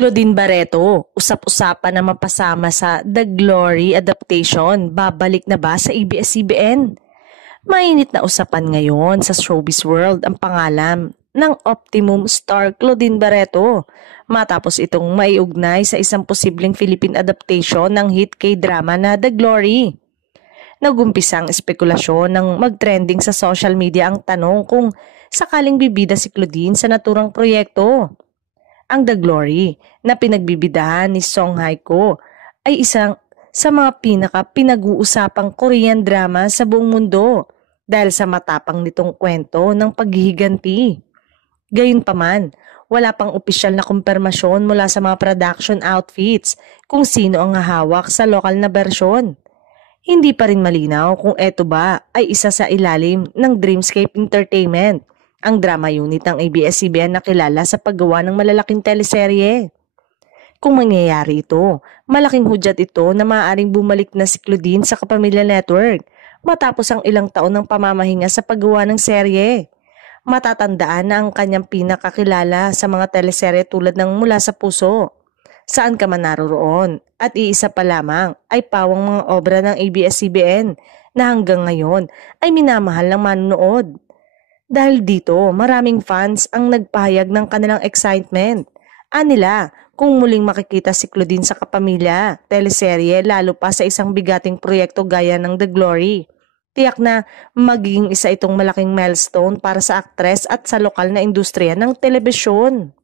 Claudine Barreto, usap-usapan na mapasama sa The Glory adaptation. Babalik na ba sa ABS-CBN? Mainit na usapan ngayon sa showbiz world ang pangalan ng Optimum star Claudine Barreto matapos itong maiugnay sa isang posibleng Philippine adaptation ng hit K-drama na The Glory. Nagumpisang espekulasyon ng mag-trending sa social media ang tanong kung sakaling bibida si Claudine sa naturang proyekto. Ang The Glory na pinagbibidahan ni Song Hye-kyo ay isang sa mga pinag-uusapang Korean drama sa buong mundo dahil sa matapang nitong kwento ng paghihiganti. Gayunpaman, wala pang opisyal na kumpirmasyon mula sa mga production outfits kung sino ang hahawak sa lokal na bersyon. Hindi pa rin malinaw kung eto ba ay isa sa ilalim ng Dreamscape Entertainment, ang drama unit ng ABS-CBN na kilala sa paggawa ng malalaking teleserye. Kung mangyayari ito, malaking hudyat ito na maaaring bumalik na si Claudine sa Kapamilya Network matapos ang ilang taon ng pamamahinga sa paggawa ng serye. Matatandaan na ang kanyang pinakakilala sa mga teleserye tulad ng Mula sa Puso, Saan Ka Man Naroroon at iisa pa lamang ay pawang mga obra ng ABS-CBN na hanggang ngayon ay minamahal ng manonood. Dahil dito, maraming fans ang nagpahayag ng kanilang excitement. Anila, kung muling makikita si Claudine sa Kapamilya, teleserye lalo pa sa isang bigating proyekto gaya ng The Glory. Tiyak na magiging isa itong malaking milestone para sa aktres at sa lokal na industriya ng telebisyon.